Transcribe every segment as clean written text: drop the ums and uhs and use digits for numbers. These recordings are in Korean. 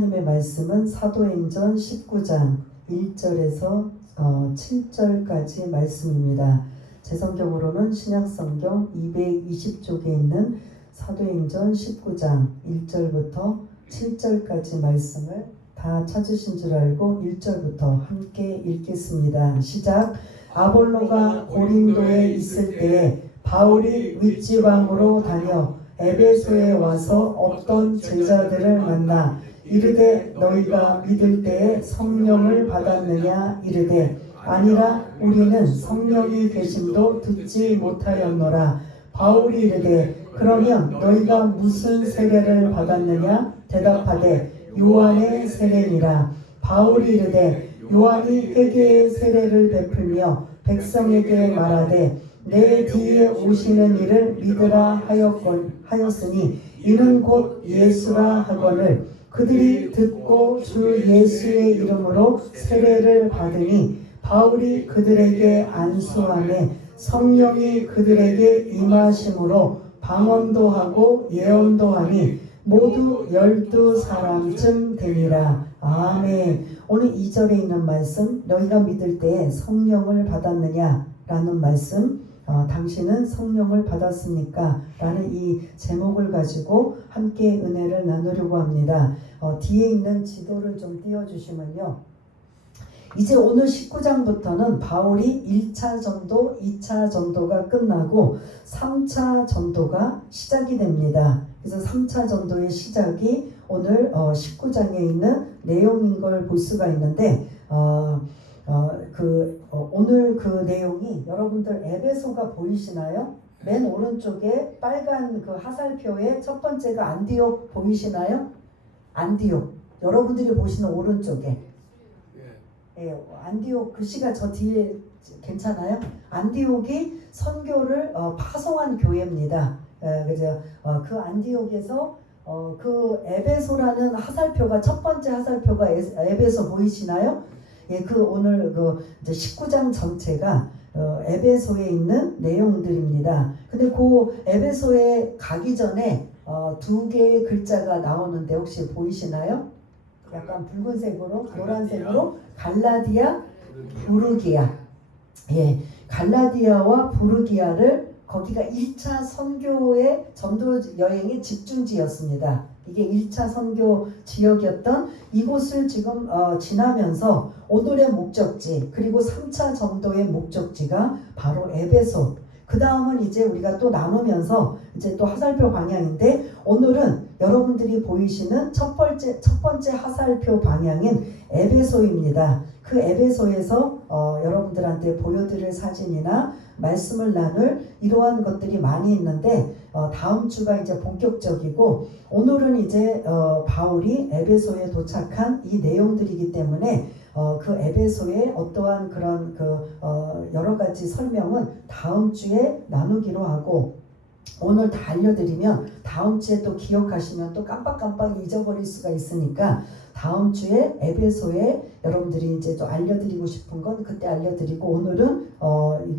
하나님의 말씀은 사도행전 19장 1절에서 7절까지 말씀입니다. 제 성경으로는 신약성경 220쪽에 있는 사도행전 19장 1절부터 7절까지 말씀을 다 찾으신 줄 알고 1절부터 함께 읽겠습니다. 시작. 아볼로가 고린도에 있을 때에 바울이 윗지방으로 다녀 에베소에 와서 어떤 제자들을 만나 이르되 너희가 믿을 때에 성령을 받았느냐 이르되 아니라 우리는 성령이 계심도 듣지 못하였노라. 바울이 이르되 그러면 너희가 무슨 세례를 받았느냐 대답하되 요한의 세례니라. 바울이 이르되 요한이 회개의 세례를 베풀며 백성에게 말하되 내 뒤에 오시는 이를 믿으라 하였으니 이는 곧 예수라 하거늘 그들이 듣고 주 예수의 이름으로 세례를 받으니 바울이 그들에게 안수하매 성령이 그들에게 임하심으로 방언도 하고 예언도 하니 모두 12사람쯤 되니라. 아멘. 오늘 2절에 있는 말씀, 너희가 믿을 때에 성령을 받았느냐 라는 말씀, 당신은 성령을 받았습니까? 라는 이 제목을 가지고 함께 은혜를 나누려고 합니다. 뒤에 있는 지도를 좀 띄워주시면요. 이제 오늘 19장부터는 바울이 1차 전도, 2차 전도가 끝나고 3차 전도가 시작이 됩니다. 그래서 3차 전도의 시작이 오늘 19장에 있는 내용인 걸 볼 수가 있는데 오늘 그 내용이 여러분들 에베소가 보이시나요? 맨 오른쪽에 빨간 그 하살표에 첫 번째가 안디옥 보이시나요? 안디옥. 여러분들이 보시는 오른쪽에. 예, 안디옥 글씨가 저 뒤에 괜찮아요? 안디옥이 선교를 파송한 교회입니다. 그래서 그 안디옥에서 그 에베소라는 하살표가 첫 번째 하살표가 에베소 보이시나요? 예, 오늘 이제 19장 전체가 에베소에 있는 내용들입니다. 근데 그 에베소에 가기 전에 두 개의 글자가 나오는데 혹시 보이시나요? 약간 붉은색으로 노란색으로 갈라디아, 부르기아. 예, 갈라디아와 부르기아를 거기가 1차 선교의 전도 여행의 집중지였습니다. 이게 1차 선교 지역이었던 이곳을 지금 지나면서 오늘의 목적지 그리고 3차 전도의 목적지가 바로 에베소. 그 다음은 이제 우리가 또 나누면서 이제 또 하살표 방향인데 오늘은 여러분들이 보이시는 첫 번째 하살표 방향인 에베소입니다. 그 에베소에서 여러분들한테 보여드릴 사진이나 말씀을 나눌 이러한 것들이 많이 있는데 다음 주가 이제 본격적이고 오늘은 이제 바울이 에베소에 도착한 이 내용들이기 때문에 그 에베소의 어떠한 그런 여러 가지 설명은 다음 주에 나누기로 하고 오늘 다 알려드리면 다음 주에 또 기억하시면 또 깜빡깜빡 잊어버릴 수가 있으니까 다음 주에 에베소에 여러분들이 이제 또 알려드리고 싶은 건 그때 알려드리고 오늘은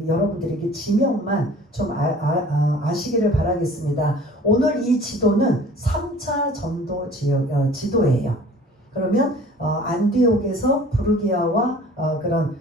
여러분들에게 지명만 좀 아시기를 바라겠습니다. 오늘 이 지도는 3차 전도 지도예요. 그러면 안디옥에서 부르기아와 그런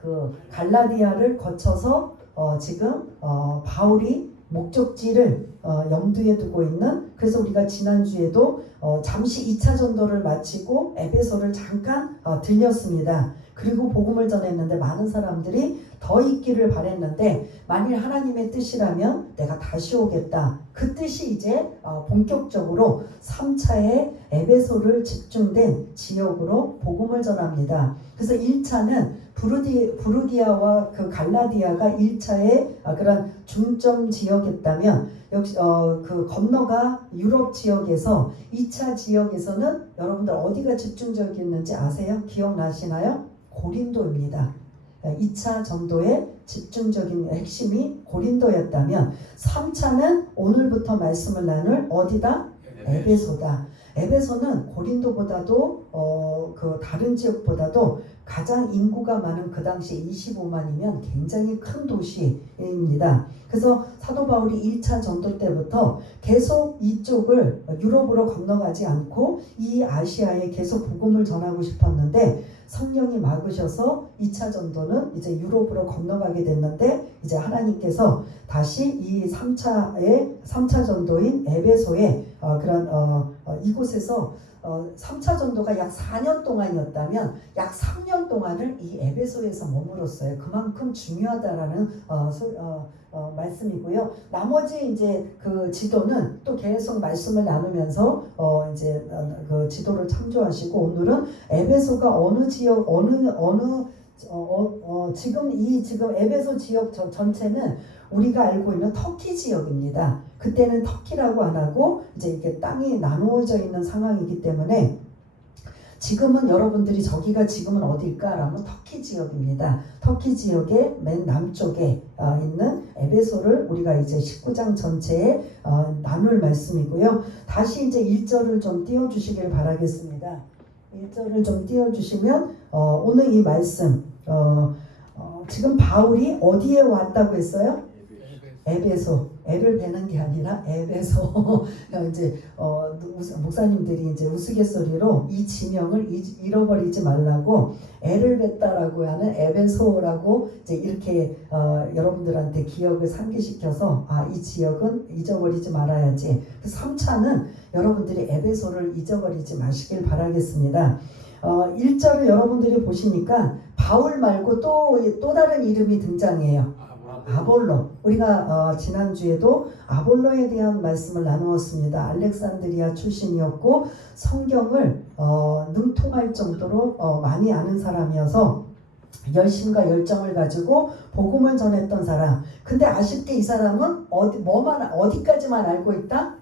그 갈라디아를 거쳐서 지금 바울이 목적지를 염두에 두고 있는 그래서 우리가 지난주에도 잠시 2차 전도를 마치고 에베소를 잠깐 들렸습니다. 그리고 복음을 전했는데 많은 사람들이 더 있기를 바랬는데 만일 하나님의 뜻이라면 내가 다시 오겠다. 그 뜻이 이제 본격적으로 3차의 에베소를 집중된 지역으로 복음을 전합니다. 그래서 1차는 부르기아와 그 갈라디아가 1차의 그런 중점 지역이었다면 역시 그 건너가 유럽 지역에서 2차 지역에서는 여러분들 어디가 집중적이었는지 아세요? 기억나시나요? 고린도입니다. 2차 전도의 집중적인 핵심이 고린도였다면 3차는 오늘부터 말씀을 나눌 어디다? 에베소다. 에베소는 고린도보다도 그 다른 지역보다도 가장 인구가 많은 그 당시 25만이면 굉장히 큰 도시입니다. 그래서 사도 바울이 1차 전도 때부터 계속 이쪽을 유럽으로 건너가지 않고 이 아시아에 계속 복음을 전하고 싶었는데 성령이 막으셔서 2차 전도는 이제 유럽으로 건너가게 됐는데 이제 하나님께서 다시 이 3차 전도인 에베소에 이곳에서 3차 전도가 약 4년 동안이었다면 약 3년 동안을 이 에베소에서 머물었어요. 그만큼 중요하다라는 말씀이고요. 나머지 이제 그 지도는 또 계속 말씀을 나누면서 이제 그 지도를 참조하시고 오늘은 에베소가 어느 지역 지금 에베소 지역 전체는 우리가 알고 있는 터키 지역입니다. 그때는 터키라고 안 하고 이제 이렇게 땅이 나누어져 있는 상황이기 때문에 지금은 여러분들이 저기가 지금은 어딜까라면 터키 지역입니다. 터키 지역의 맨 남쪽에 있는 에베소를 우리가 이제 19장 전체에 나눌 말씀이고요. 다시 이제 1절을 좀 띄워주시길 바라겠습니다. 1절을 좀 띄워주시면 오늘 이 말씀 지금 바울이 어디에 왔다고 했어요? 에베소. 애를 베는 게 아니라 에베소. 이제 목사님들이 이제 우스갯소리로 이 지명을 잃어버리지 말라고 애를 뱉다라고 하는 에베소라고 이제 이렇게 여러분들한테 기억을 상기시켜서 이 지역은 잊어버리지 말아야지. 그 3차는 여러분들이 에베소를 잊어버리지 마시길 바라겠습니다. 1절을 여러분들이 보시니까 바울 말고 또 다른 이름이 등장해요. 아볼로. 우리가 지난주에도 아볼로에 대한 말씀을 나누었습니다. 알렉산드리아 출신이었고 성경을 능통할 정도로 많이 아는 사람이어서 열심과 열정을 가지고 복음을 전했던 사람. 근데 아쉽게 이 사람은 어디까지만 알고 있다?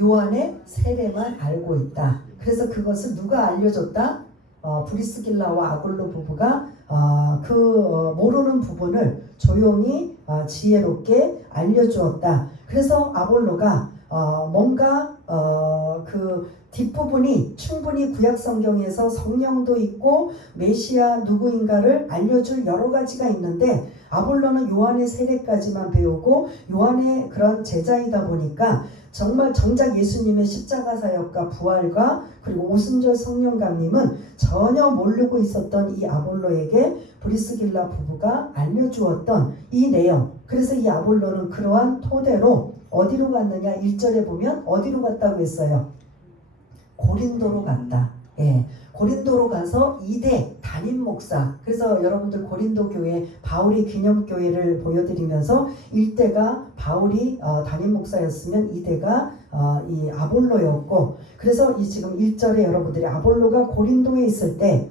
요한의 세례만 알고 있다. 그래서 그것을 누가 알려줬다? 브리스길라와 아볼로 부부가 모르는 부분을 조용히 지혜롭게 알려주었다. 그래서 아볼로가 뭔가 그 뒷부분이 충분히 구약성경에서 성령도 있고 메시아 누구인가를 알려줄 여러 가지가 있는데 아볼로는 요한의 세례까지만 배우고 요한의 그런 제자이다 보니까 정말 정작 예수님의 십자가 사역과 부활과 그리고 오순절 성령 강림은 전혀 모르고 있었던 이 아볼로에게 브리스길라 부부가 알려주었던 이 내용. 그래서 이 아볼로는 그러한 토대로 어디로 갔느냐 1절에 보면 어디로 갔다고 했어요? 고린도로 갔다. 예, 고린도로 가서 2대 담임 목사. 그래서 여러분들 고린도 교회 바울의 기념교회를 보여드리면서 1대가 바울이 담임 목사였으면 2대가 이 아볼로였고, 그래서 이 지금 1절에 여러분들이 아볼로가 고린도에 있을 때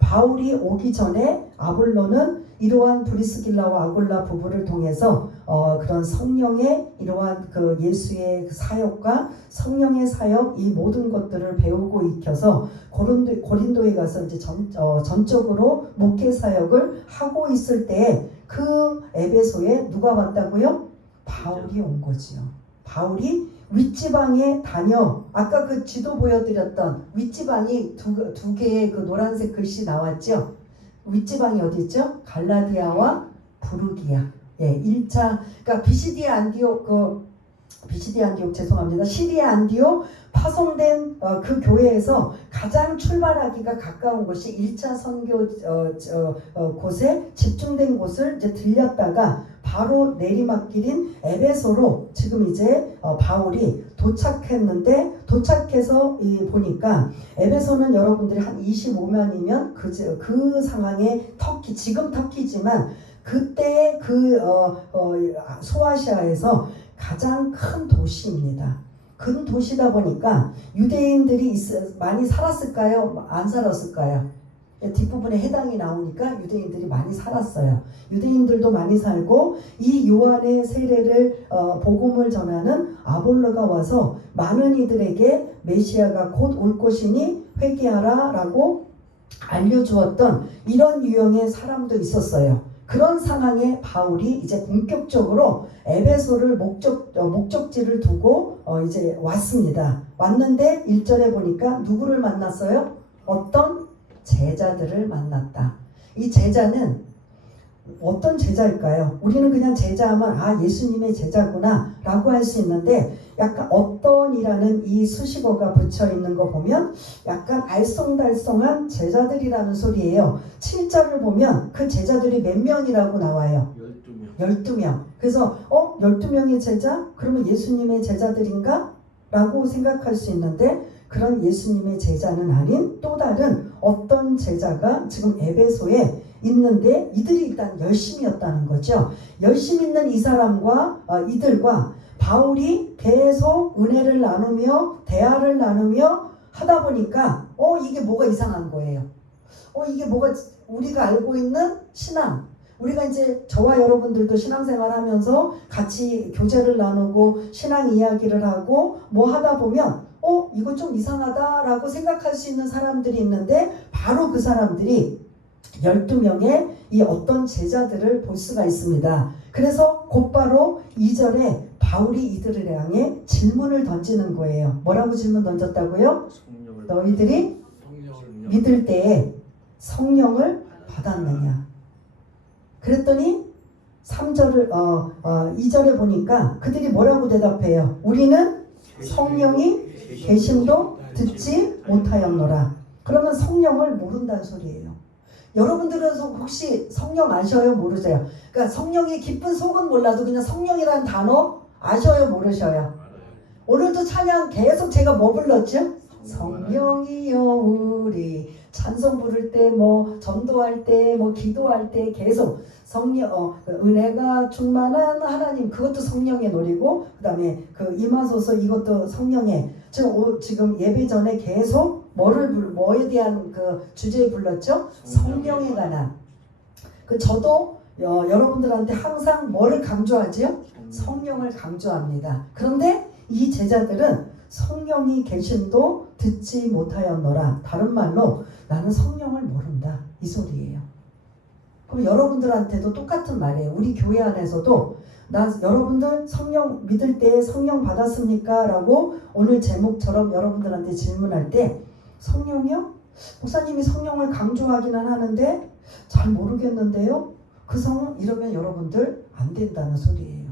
바울이 오기 전에 아볼로는 이러한 브리스길라와 아굴라 부부를 통해서 그런 성령의 이러한 그 예수의 그 사역과 성령의 사역 이 모든 것들을 배우고 익혀서 고린도에 가서 이제 전적으로 목회 사역을 하고 있을 때에 그 에베소에 누가 왔다고요? 바울이 온 거지요. 바울이 윗지방에 아까 그 지도 보여드렸던 윗지방이 두 개의 그 노란색 글씨 나왔죠. 윗지방이 어디 있죠? 갈라디아와 부르기아. 예, 1차 그러니까 비시디아 안디옥 죄송합니다. 시리아 안디옥 파송된 그 교회에서 가장 출발하기가 가까운 곳이 1차 선교 곳에 집중된 곳을 이제 들렸다가 바로 내리막길인 에베소로 지금 이제 바울이 도착했는데 도착해서 보니까 에베소는 여러분들이 한 25만이면 그 상황의 터키, 지금 터키지만 그때 소아시아에서 가장 큰 도시입니다. 큰 도시다 보니까 유대인들이 많이 살았을까요? 안 살았을까요? 뒷부분에 해당이 나오니까 유대인들이 많이 살았어요. 유대인들도 많이 살고 이 요한의 세례를 복음을 전하는 아볼로가 와서 많은 이들에게 메시아가 곧 올 것이니 회개하라 라고 알려주었던 이런 유형의 사람도 있었어요. 그런 상황에 바울이 이제 본격적으로 에베소를 목적지를 두고 이제 왔습니다. 왔는데 1절에 보니까 누구를 만났어요? 어떤 제자들을 만났다. 이 제자는 어떤 제자일까요? 우리는 그냥 제자하면 아 예수님의 제자구나 라고 할 수 있는데 약간 어떤이라는 이 수식어가 붙여 있는 거 보면 약간 알쏭달쏭한 제자들이라는 소리예요. 7절을 보면 그 제자들이 몇 명이라고 나와요? 12명. 그래서 12명의 제자? 그러면 예수님의 제자들인가? 라고 생각할 수 있는데 그런 예수님의 제자는 아닌 또 다른 어떤 제자가 지금 에베소에 있는데 이들이 일단 열심이었다는 거죠. 열심 있는 이 사람과 이들과 바울이 계속 은혜를 나누며 대화를 나누며 하다 보니까 이게 뭐가 이상한 거예요. 이게 뭐가 우리가 알고 있는 신앙, 우리가 이제 저와 여러분들도 신앙생활 하면서 같이 교제를 나누고 신앙 이야기를 하고 뭐 하다 보면 이거 좀 이상하다라고 생각할 수 있는 사람들이 있는데 바로 그 사람들이 12명의 이 어떤 제자들을 볼 수가 있습니다. 그래서 곧바로 2절에 바울이 이들을 향해 질문을 던지는 거예요. 뭐라고 질문 던졌다고요? 너희들이 믿을 때에 성령을 받았느냐? 그랬더니 2절에 보니까 그들이 뭐라고 대답해요? 우리는 성령이 계심도 듣지 못하였노라. 그러면 성령을 모른다는 소리예요. 여러분들은 혹시 성령 아셔요? 모르세요? 그러니까 성령의 깊은 속은 몰라도 그냥 성령이라는 단어 아셔요? 모르셔요? 오늘도 찬양 계속 제가 뭐 불렀죠? 성령이여 우리 찬송 부를 때 전도할 때 기도할 때 계속 성령 은혜가 충만한 하나님 그것도 성령의 노래고 그 다음에 그 임하소서 이것도 성령의 지금 예배 전에 계속 뭐에 대한 그 주제에 불렀죠? 성령에 관한. 저도 여러분들한테 항상 뭐를 강조하지요? 성령을 강조합니다. 그런데 이 제자들은 성령이 계심도 듣지 못하였노라. 다른 말로 나는 성령을 모른다. 이 소리예요. 그럼 여러분들한테도 똑같은 말이에요. 우리 교회 안에서도 여러분들 성령 믿을 때 성령 받았습니까? 라고 오늘 제목처럼 여러분들한테 질문할 때 성령이요? 목사님이 성령을 강조하기는 하는데 잘 모르겠는데요? 그 성령 이러면 여러분들 안 된다는 소리예요.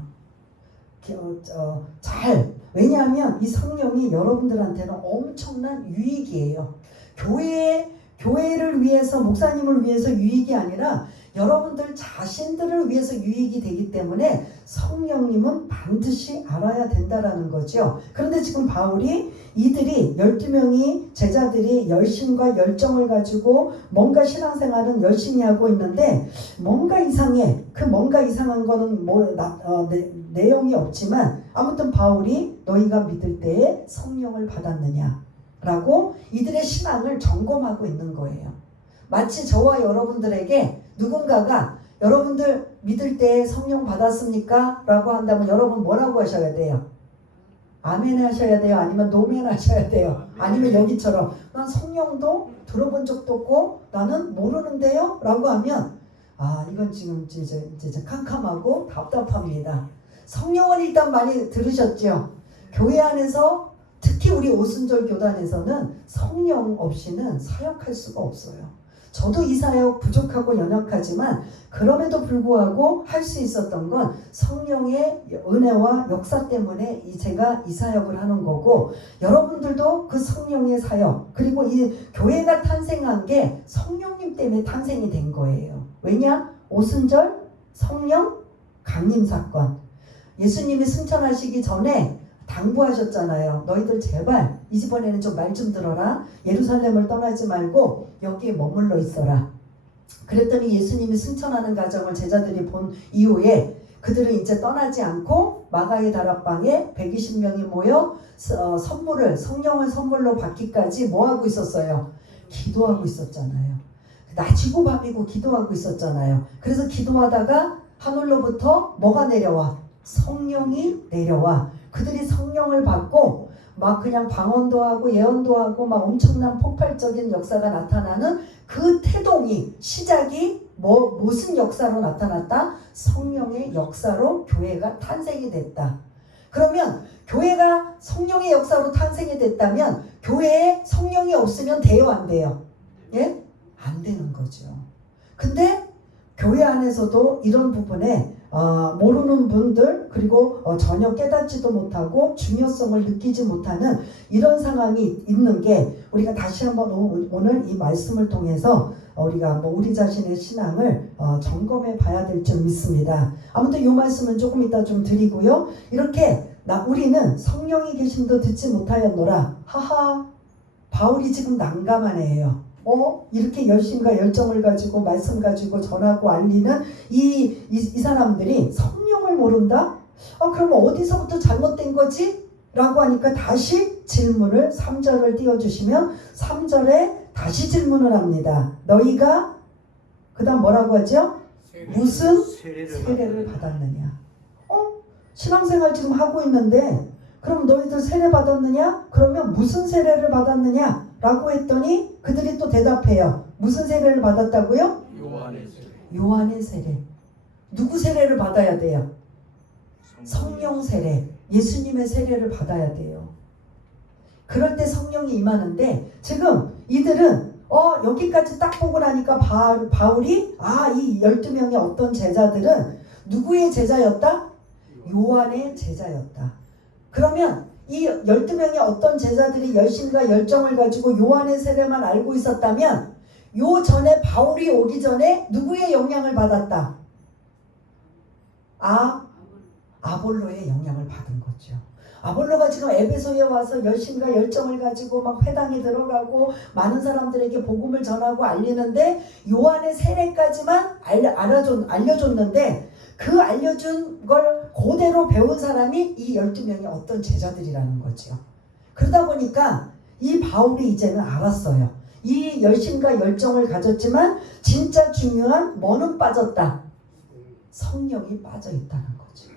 왜냐하면 이 성령이 여러분들한테는 엄청난 유익이에요. 교회를 위해서 목사님을 위해서 유익이 아니라 여러분들 자신들을 위해서 유익이 되기 때문에 성령님은 반드시 알아야 된다라는 거죠. 그런데 지금 바울이 이들이 12명이 제자들이 열심과 열정을 가지고 뭔가 신앙생활은 열심히 하고 있는데 뭔가 이상해. 그 뭔가 이상한 거는 내용이 없지만 아무튼 바울이 너희가 믿을 때에 성령을 받았느냐 라고 이들의 신앙을 점검하고 있는 거예요. 마치 저와 여러분들에게 누군가가 여러분들 믿을 때 성령 받았습니까? 라고 한다면 여러분 뭐라고 하셔야 돼요? 아멘 하셔야 돼요? 아니면 노멘 하셔야 돼요? 아니면 여기처럼 난 성령도 들어본 적도 없고 나는 모르는데요? 라고 하면 이건 지금 이제 캄캄하고 답답합니다. 성령은 일단 많이 들으셨죠? 교회 안에서 특히 우리 오순절 교단에서는 성령 없이는 사역할 수가 없어요. 저도 이 사역 부족하고 연약하지만 그럼에도 불구하고 할 수 있었던 건 성령의 은혜와 역사 때문에 제가 이 사역을 하는 거고 여러분들도 그 성령의 사역 그리고 이 교회가 탄생한 게 성령님 때문에 탄생이 된 거예요. 왜냐? 오순절 성령 강림 사건 예수님이 승천하시기 전에 당부하셨잖아요. 너희들 제발 이번에는 좀 말 좀 들어라. 예루살렘을 떠나지 말고 여기에 머물러 있어라. 그랬더니 예수님이 승천하는 과정을 제자들이 본 이후에 그들은 이제 떠나지 않고 마가의 다락방에 120명이 모여 성령을 선물로 받기까지 뭐하고 있었어요? 기도하고 있었잖아요. 낮이고 밤이고 기도하고 있었잖아요. 그래서 기도하다가 하늘로부터 뭐가 내려와? 성령이 내려와. 그들이 성령을 받고 막 그냥 방언도 하고 예언도 하고 막 엄청난 폭발적인 역사가 나타나는 그 태동이 시작이 무슨 역사로 나타났다? 성령의 역사로 교회가 탄생이 됐다. 그러면 교회가 성령의 역사로 탄생이 됐다면 교회에 성령이 없으면 돼요, 안 돼요? 예? 안 되는 거죠. 근데 교회 안에서도 이런 부분에 모르는 분들, 그리고 전혀 깨닫지도 못하고 중요성을 느끼지 못하는 이런 상황이 있는 게, 우리가 다시 한번 오늘 이 말씀을 통해서 우리가 우리 자신의 신앙을 점검해 봐야 될 줄 믿습니다. 아무튼 이 말씀은 조금 이따 좀 드리고요. 이렇게 우리는 성령이 계심도 듣지 못하였노라. 하하, 바울이 지금 난감한 애예요. 이렇게 열심과 열정을 가지고 말씀 가지고 전하고 알리는 이 사람들이 성령을 모른다? 그러면 어디서부터 잘못된 거지? 라고 하니까 다시 질문을 3절을 띄워주시면 3절에 다시 질문을 합니다. 너희가 그 다음 뭐라고 하죠? 무슨 세례를 받았느냐? 신앙생활 지금 하고 있는데 그럼 너희들 세례 받았느냐? 그러면 무슨 세례를 받았느냐? 라고 했더니 그들이 또 대답해요. 무슨 세례를 받았다고요? 요한의 세례. 누구 세례를 받아야 돼요? 성령 세례. 예수님의 세례를 받아야 돼요. 그럴 때 성령이 임하는데 지금 이들은 여기까지 딱 보고 나니까 바울이 이 12명의 어떤 제자들은 누구의 제자였다? 요한의 제자였다. 그러면 이 12명의 어떤 제자들이 열심과 열정을 가지고 요한의 세례만 알고 있었다면 요 전에 바울이 오기 전에 누구의 영향을 받았다? 아볼로의 영향을 받은 거죠. 아볼로가 지금 에베소에 와서 열심과 열정을 가지고 막 회당에 들어가고 많은 사람들에게 복음을 전하고 알리는데 요한의 세례까지만 알려줬는데 그 알려준 걸 그대로 배운 사람이 이 12명의 어떤 제자들이라는 거죠. 그러다 보니까 이 바울이 이제는 알았어요. 이 열심과 열정을 가졌지만 진짜 중요한 뭐는 빠졌다? 성령이 빠져 있다는 거죠.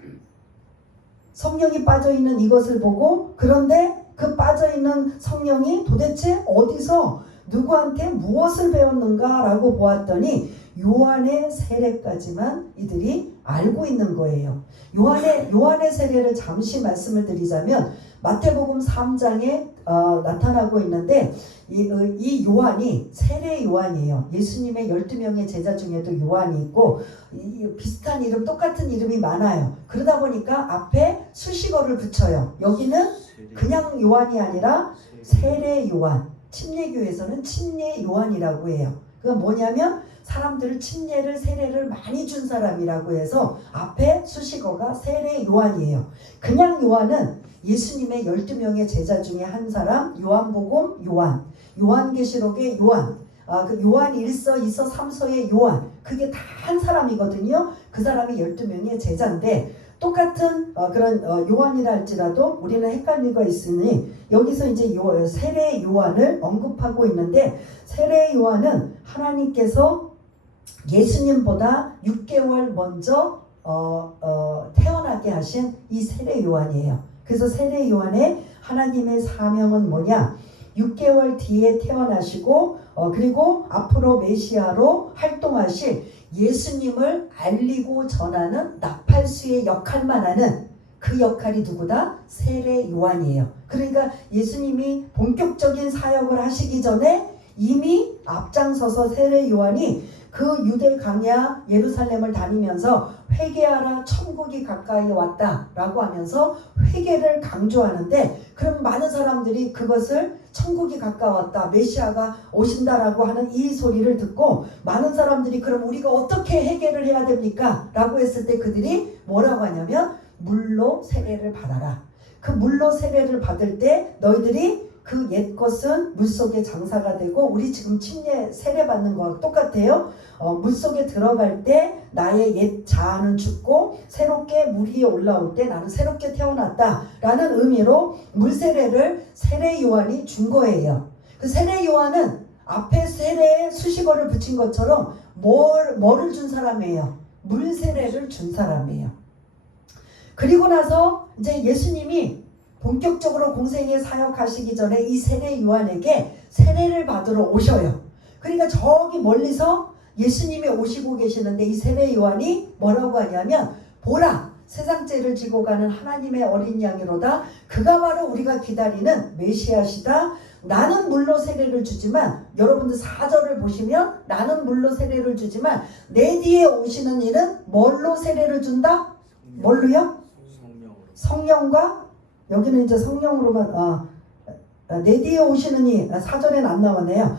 성령이 빠져 있는 이것을 보고, 그런데 그 빠져 있는 성령이 도대체 어디서 누구한테 무엇을 배웠는가라고 보았더니 요한의 세례까지만 이들이 알고 있는 거예요. 요한의 세례를 잠시 말씀을 드리자면 마태복음 3장에 나타나고 있는데 이 요한이 세례 요한이에요. 예수님의 12명의 제자 중에도 요한이 있고 비슷한 이름, 똑같은 이름이 많아요. 그러다 보니까 앞에 수식어를 붙여요. 여기는 그냥 요한이 아니라 세례 요한. 침례교에서는 침례 요한이라고 해요. 그건 뭐냐면 사람들을 침례를 세례를 많이 준 사람이라고 해서 앞에 수식어가 세례 요한이에요. 그냥 요한은 예수님의 12명의 제자 중에 한 사람, 요한복음 요한, 요한계시록의 요한, 그 요한 1서, 2서, 3서의 요한, 그게 다 한 사람이거든요. 그 사람이 12명의 제자인데 똑같은 그런 요한이라 할지라도 우리는 헷갈리가 있으니 여기서 이제 세례 요한을 언급하고 있는데, 세례 요한은 하나님께서 예수님보다 6개월 먼저 태어나게 하신 이 세례 요한이에요. 그래서 세례 요한의 하나님의 사명은 뭐냐? 6개월 뒤에 태어나시고 그리고 앞으로 메시아로 활동하실 예수님을 알리고 전하는 나팔수의 역할만 하는 그 역할이 누구다? 세례 요한이에요. 그러니까 예수님이 본격적인 사역을 하시기 전에 이미 앞장서서 세례 요한이 그 유대 강야 예루살렘을 다니면서 회개하라, 천국이 가까이 왔다 라고 하면서 회개를 강조하는데, 그럼 많은 사람들이 그것을 천국이 가까웠다, 메시아가 오신다라고 하는 이 소리를 듣고 많은 사람들이 그럼 우리가 어떻게 회개를 해야 됩니까? 라고 했을 때 그들이 뭐라고 하냐면 물로 세례를 받아라. 그 물로 세례를 받을 때 너희들이 그 옛것은 물속에 장사가 되고, 우리 지금 침례 세례 받는 거와 똑같아요. 물속에 들어갈 때 나의 옛 자아는 죽고 새롭게 물 위에 올라올 때 나는 새롭게 태어났다 라는 의미로 물세례를 세례 요한이 준 거예요. 그 세례 요한은 앞에 세례에 수식어를 붙인 것처럼 뭐를 준 사람이에요? 물세례를 준 사람이에요. 그리고 나서 이제 예수님이 본격적으로 공생에 사역하시기 전에 이 세례 요한에게 세례를 받으러 오셔요. 그러니까 저기 멀리서 예수님이 오시고 계시는데 이 세례 요한이 뭐라고 하냐면 보라 세상 죄를 지고 가는 하나님의 어린 양이로다. 그가 바로 우리가 기다리는 메시아시다. 나는 물로 세례를 주지만 여러분들 4절을 보시면 나는 물로 세례를 주지만 내 뒤에 오시는 이는 뭘로 세례를 준다? 뭘로요? 성령과 여기는 이제 성령으로만 내 뒤에 오시는 이 4절에는 안 나왔네요.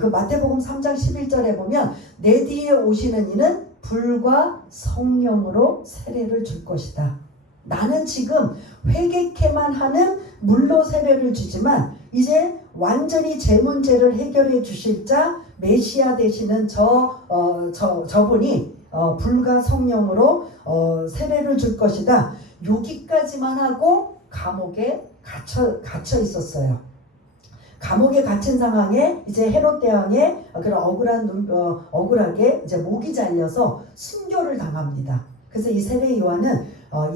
그 마태복음 3장 11절에 보면 내 뒤에 오시는 이는 불과 성령으로 세례를 줄 것이다. 나는 지금 회개케만 하는 물로 세례를 주지만 이제 완전히 제 문제를 해결해 주실 자 메시아 되시는 저분이 불과 성령으로 세례를 줄 것이다. 여기까지만 하고 감옥에 갇혀 있었어요. 감옥에 갇힌 상황에 이제 헤롯 대왕의 그런 억울하게 이제 목이 잘려서 순교를 당합니다. 그래서 이 세례 요한은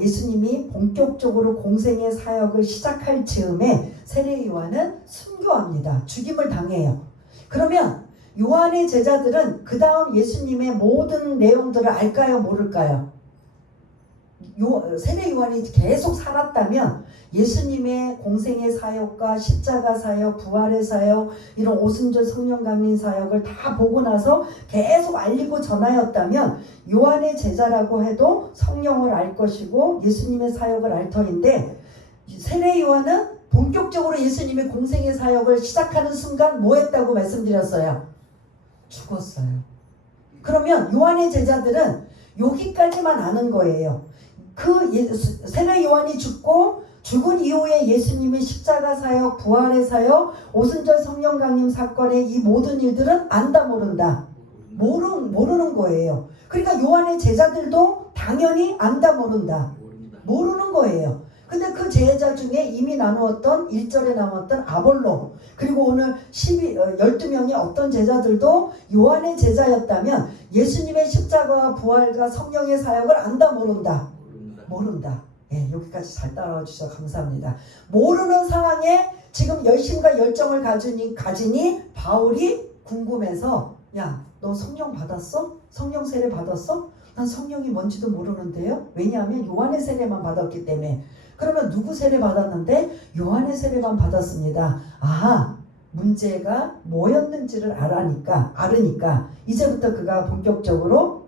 예수님이 본격적으로 공생의 사역을 시작할 즈음에 세례 요한은 순교합니다. 죽임을 당해요. 그러면 요한의 제자들은 그 다음 예수님의 모든 내용들을 알까요? 모를까요? 세례 요한이 계속 살았다면 예수님의 공생의 사역과 십자가 사역, 부활의 사역, 이런 오순절 성령 강림 사역을 다 보고 나서 계속 알리고 전하였다면 요한의 제자라고 해도 성령을 알 것이고 예수님의 사역을 알 터인데 세례 요한은 본격적으로 예수님의 공생의 사역을 시작하는 순간 뭐 했다고 말씀드렸어요? 죽었어요. 그러면 요한의 제자들은 여기까지만 아는 거예요. 세례 요한이 죽은 이후에 예수님의 십자가 사역, 부활의 사역, 오순절 성령 강림 사건의 이 모든 일들은 안다 모른다? 모르는 거예요. 그러니까 요한의 제자들도 당연히 안다 모른다? 모르는 거예요. 근데 그 제자 중에 이미 나누었던 1절에 나왔던 아볼로 그리고 오늘 12명의 어떤 제자들도 요한의 제자였다면 예수님의 십자가와 부활과 성령의 사역을 안다 모른다? 모른다. 예, 여기까지 잘 따라와 주셔서 감사합니다. 모르는 상황에 지금 열심과 열정을 가지니 바울이 궁금해서 야, 너 성령 받았어? 성령 세례 받았어? 난 성령이 뭔지도 모르는데요. 왜냐하면 요한의 세례만 받았기 때문에. 그러면 누구 세례 받았는데? 요한의 세례만 받았습니다. 아, 문제가 뭐였는지를 알으니까 이제부터 그가 본격적으로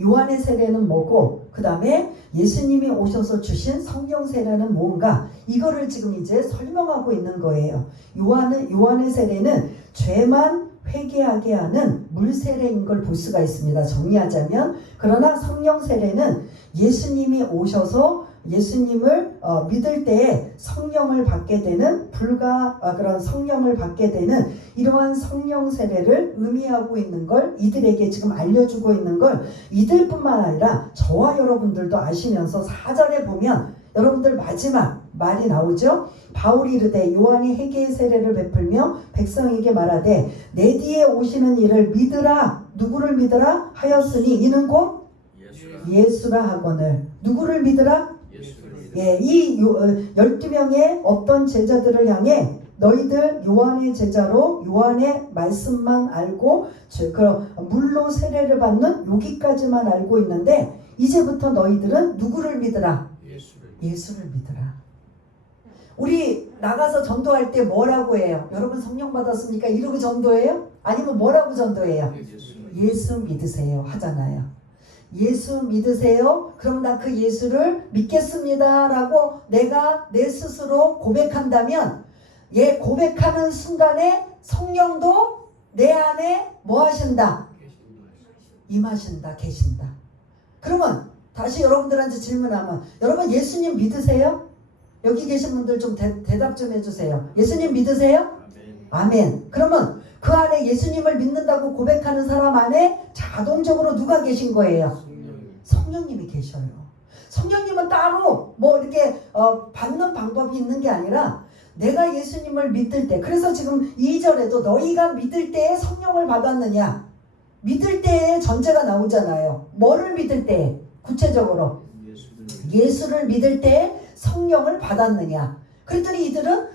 요한의 세례는 뭐고 그 다음에 예수님이 오셔서 주신 성령 세례는 뭔가 이거를 지금 이제 설명하고 있는 거예요. 요한의 세례는 죄만 회개하게 하는 물 세례인 걸 볼 수가 있습니다. 정리하자면 그러나 성령 세례는 예수님이 오셔서 예수님을 믿을 때에 성령을 받게 되는 그런 성령을 받게 되는 이러한 성령 세례를 의미하고 있는 걸 이들에게 지금 알려주고 있는 걸 이들뿐만 아니라 저와 여러분들도 아시면서 4절에 보면 여러분들 마지막 말이 나오죠. 바울이 이르되 요한이 회개의 세례를 베풀며 백성에게 말하되 내 뒤에 오시는 이를 믿으라. 누구를 믿으라 하였으니 이는 곧 예수라 하거늘. 누구를 믿으라? 예, 이 12명의 어떤 제자들을 향해 너희들 요한의 제자로 요한의 말씀만 알고 물로 세례를 받는 여기까지만 알고 있는데 이제부터 너희들은 누구를 믿으라? 예수를 믿으라. 우리 나가서 전도할 때 뭐라고 해요? 여러분 성령 받았습니까? 이러고 전도해요? 아니면 뭐라고 전도해요? 예수 믿으세요 하잖아요. 예수 믿으세요? 그럼 나 그 예수를 믿겠습니다 라고 내가 내 스스로 고백한다면 고백하는 순간에 성령도 내 안에 뭐 하신다? 임하신다, 계신다. 그러면 다시 여러분들한테 질문하면 여러분 예수님 믿으세요? 여기 계신 분들 좀 대답 좀 해주세요. 예수님 믿으세요? 아멘. 그러면 그 안에 예수님을 믿는다고 고백하는 사람 안에 자동적으로 누가 계신 거예요? 성령님이 계셔요. 성령님은 따로 뭐 이렇게 받는 방법이 있는 게 아니라 내가 예수님을 믿을 때, 그래서 지금 2절에도 너희가 믿을 때에 성령을 받았느냐, 믿을 때에 전제가 나오잖아요. 뭐를 믿을 때? 구체적으로 예수를 믿을 때에 성령을 받았느냐. 그랬더니 이들은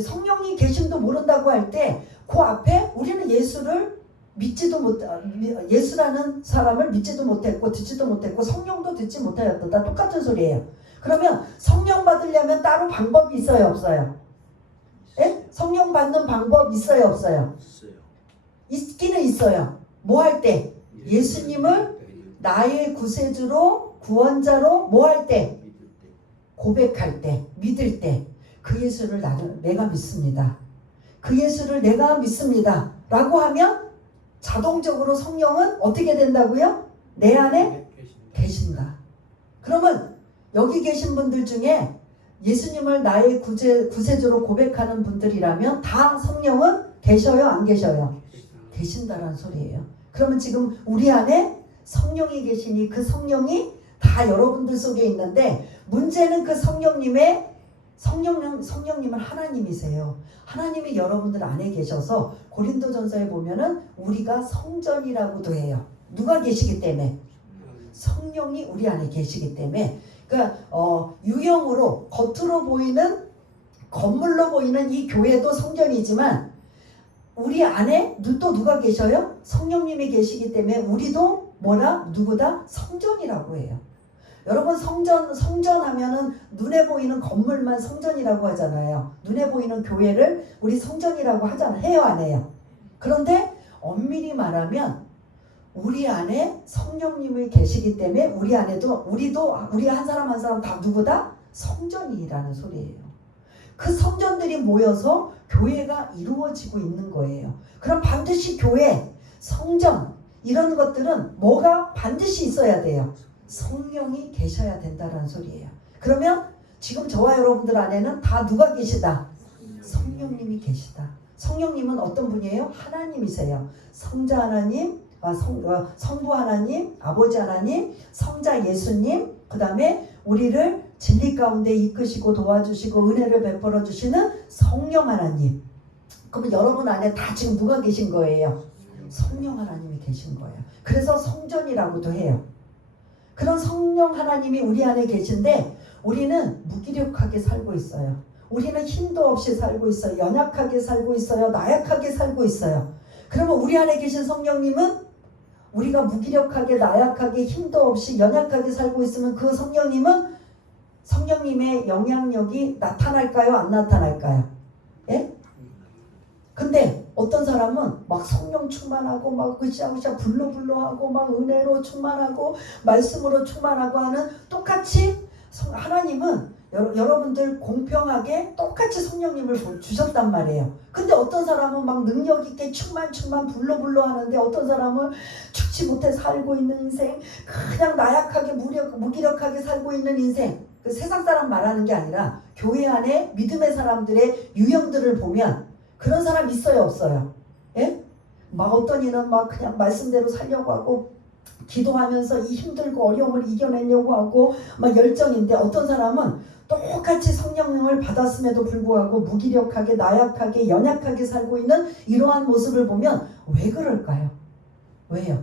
성령이 계심도 모른다고 할 때 그 앞에 우리는 예수를 믿지도 못 예수라는 사람을 믿지도 못했고 듣지도 못했고 성령도 듣지 못하였다. 똑같은 소리예요. 그러면 성령 받으려면 따로 방법이 있어요, 없어요? 예? 성령 받는 방법 있어요, 없어요? 있기는 있어요. 뭐 할 때? 예수님을 나의 구세주로 구원자로 뭐 할 때? 고백할 때, 믿을 때 그 예수를 내가 믿습니다. 그 예수를 내가 믿습니다. 라고 하면 자동적으로 성령은 어떻게 된다고요? 내 안에 계신다. 그러면 여기 계신 분들 중에 예수님을 나의 구세주로 고백하는 분들이라면 다 성령은 계셔요? 안 계셔요? 계신다라는 소리예요. 그러면 지금 우리 안에 성령이 계시니 그 성령이 다 여러분들 속에 있는데 문제는 그 성령님은 하나님이세요. 하나님이 여러분들 안에 계셔서 고린도전서에 보면은 우리가 성전이라고도 해요. 누가 계시기 때문에? 성령이 우리 안에 계시기 때문에 그러니까 유형으로 겉으로 보이는 건물로 보이는 이 교회도 성전이지만 우리 안에 또 누가 계셔요? 성령님이 계시기 때문에 우리도 누구다? 성전이라고 해요. 여러분 성전 하면은 눈에 보이는 건물만 성전이라고 하잖아요. 눈에 보이는 교회를 우리 성전이라고 하잖아요. 해요, 안 해요? 그런데 엄밀히 말하면 우리 안에 성령님이 계시기 때문에 우리 안에도 우리 한 사람 한 사람 다 누구다? 성전이라는 소리예요. 그 성전들이 모여서 교회가 이루어지고 있는 거예요. 그럼 반드시 교회, 성전 이런 것들은 뭐가 반드시 있어야 돼요? 성령이 계셔야 된다는 소리예요. 그러면 지금 저와 여러분들 안에는 다 누가 계시다? 성령님이 계시다. 성령님은 어떤 분이에요? 하나님이세요. 성자 하나님, 성부 하나님, 아버지 하나님, 성자 예수님, 그 다음에 우리를 진리 가운데 이끄시고 도와주시고 은혜를 베풀어 주시는 성령 하나님. 그러면 여러분 안에 다 지금 누가 계신 거예요? 성령 하나님이 계신 거예요. 그래서 성전이라고도 해요. 그런 성령 하나님이 우리 안에 계신데 우리는 무기력하게 살고 있어요. 우리는 힘도 없이 살고 있어요. 연약하게 살고 있어요. 나약하게 살고 있어요. 그러면 우리 안에 계신 성령님은 우리가 무기력하게 나약하게 힘도 없이 연약하게 살고 있으면 그 성령님의 영향력이 나타날까요? 안 나타날까요? 예? 근데 어떤 사람은 막 성령 충만하고 막 으쌰으쌰 불로불로하고 막 은혜로 충만하고 말씀으로 충만하고 하는 똑같이 하나님은 여러분들 공평하게 똑같이 성령님을 주셨단 말이에요. 근데 어떤 사람은 막 능력 있게 충만 불로불로 하는데 어떤 사람은 죽지 못해 살고 있는 인생, 그냥 나약하게 무기력하게 살고 있는 인생. 그 세상 사람 말하는 게 아니라 교회 안에 믿음의 사람들의 유형들을 보면 그런 사람 있어요, 없어요? 예? 막 어떤 이는 막 그냥 말씀대로 살려고 하고 기도하면서 이 힘들고 어려움을 이겨내려고 하고 막 열정인데 어떤 사람은 똑같이 성령을 받았음에도 불구하고 무기력하게 나약하게 연약하게 살고 있는 이러한 모습을 보면 왜 그럴까요? 왜요?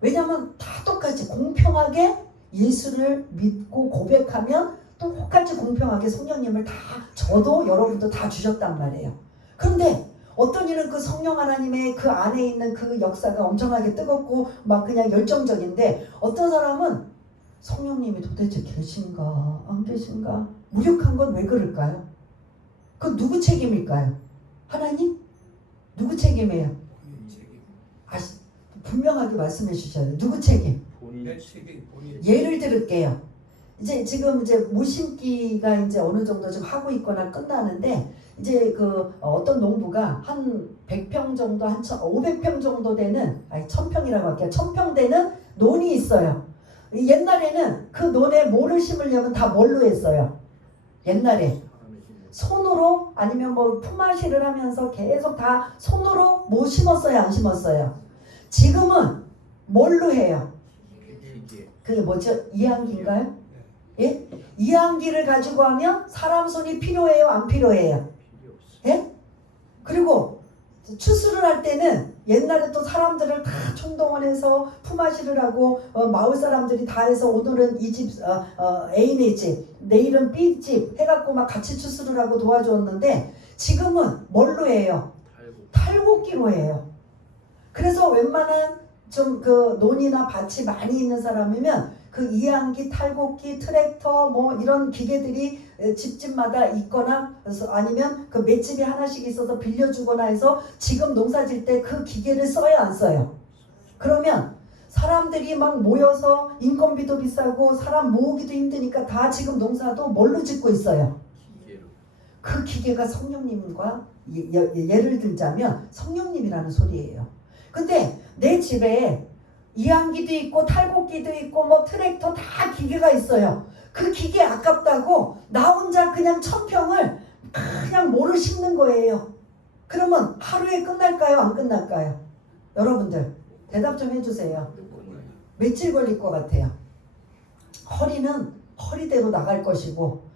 왜냐하면 다 똑같이 공평하게 예수를 믿고 고백하면 똑같이 공평하게 성령님을 다 저도 여러분도 다 주셨단 말이에요. 그런데 어떤 이는 그 성령 하나님의 그 안에 있는 그 역사가 엄청나게 뜨겁고 막 그냥 열정적인데 어떤 사람은 성령님이 도대체 계신가 안 계신가 무력한 건 왜 그럴까요? 그 누구 책임일까요? 하나님? 누구 책임이에요? 분명하게 말씀해 주셔야 돼요. 누구 책임? 예를 들을게요. 지금 모심기가 이제 어느 정도 좀 하고 있거나 끝나는데 이제 그 어떤 농부가 한 100평 정도 한 500평 정도 되는 1000평이라고 할게요. 1000평 되는 논이 있어요. 옛날에는 그 논에 뭐를 심으려면 다 뭘로 했어요? 옛날에 손으로 아니면 뭐 품앗이를 하면서 계속 다 손으로 뭐 심었어요? 안 심었어요? 지금은 뭘로 해요? 그게 뭐죠? 이항기인가요? 예? 이항기를 가지고 하면 사람 손이 필요해요? 안 필요해요? 예? 그리고 추수를 할 때는 옛날에 또 사람들을 다 총동원해서 품앗이를 하고 마을 사람들이 다 해서 오늘은 이 집 A네 집 내일은 B 집 해갖고 막 같이 추수를 하고 도와주었는데 지금은 뭘로 해요? 탈곡기로 해요. 그래서 웬만한 좀 그 논이나 밭이 많이 있는 사람이면 그 이항기, 탈곡기, 트랙터 뭐 이런 기계들이 집집마다 있거나 아니면 그 맷집이 하나씩 있어서 빌려주거나 해서 지금 농사 질 때 그 기계를 써요, 안 써요? 그러면 사람들이 막 모여서 인건비도 비싸고 사람 모으기도 힘드니까 다 지금 농사도 뭘로 짓고 있어요? 그 기계가 성령님과 예를 들자면 성령님이라는 소리예요. 근데 내 집에 이항기도 있고 탈곡기도 있고 뭐 트랙터 다 기계가 있어요. 그 기계 아깝다고 나 혼자 그냥 1000평을 그냥 모를 심는 거예요. 그러면 하루에 끝날까요? 안 끝날까요? 여러분들 대답 좀 해주세요. 며칠 걸릴 것 같아요? 허리는 허리대로 나갈 것이고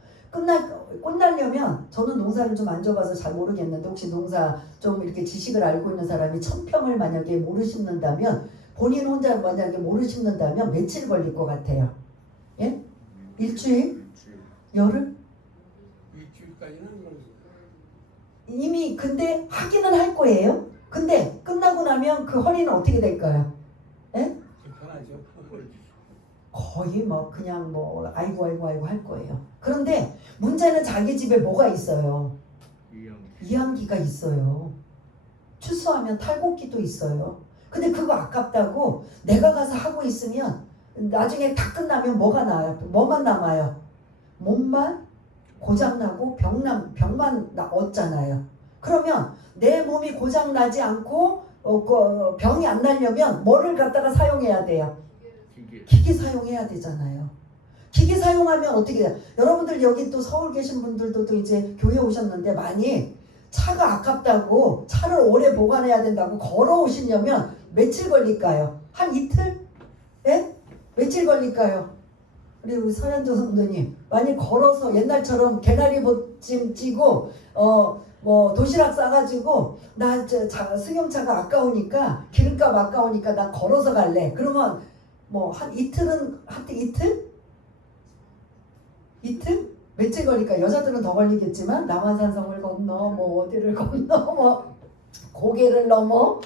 끝나려면 저는 농사를 좀 안 줘봐서 잘 모르겠는데 혹시 농사 좀 이렇게 지식을 알고 있는 사람이 1000평을 만약에 모를 심는다면 본인 혼자 만약에 모를 심는다면 며칠 걸릴 것 같아요? 예? 일주일? 열흘? 일주일까지는 이미 근데 하기는 할 거예요. 근데 끝나고 나면 그 허리는 어떻게 될까요? 예? 편하죠. 거의 뭐 그냥 뭐 아이고 할 거예요. 그런데 문제는 자기 집에 뭐가 있어요? 이항기가 있어요. 추수하면 탈곡기도 있어요. 근데 그거 아깝다고 내가 가서 하고 있으면 나중에 다 끝나면 뭐가 나요? 뭐만 남아요? 몸만 고장나고 병만 얻잖아요. 그러면 내 몸이 고장나지 않고 병이 안 나려면 뭐를 갖다가 사용해야 돼요? 기계 사용해야 되잖아요. 기계 사용하면 어떻게 돼요? 여러분들 여기 또 서울 계신 분들도 또 이제 교회 오셨는데 많이 차가 아깝다고 차를 오래 보관해야 된다고 걸어오시려면 며칠 걸릴까요? 한 이틀? 예? 며칠 걸릴까요? 우리 서현조 성도님 많이 걸어서 옛날처럼 개나리 보찜 찌고 뭐 도시락 싸가지고 나 승용차가 아까우니까 기름값 아까우니까 나 걸어서 갈래. 그러면 뭐 한 이틀은 이틀? 며칠 걸릴까? 여자들은 더 걸리겠지만 남한산성을 건너 뭐 어디를 건너 뭐 고개를 넘어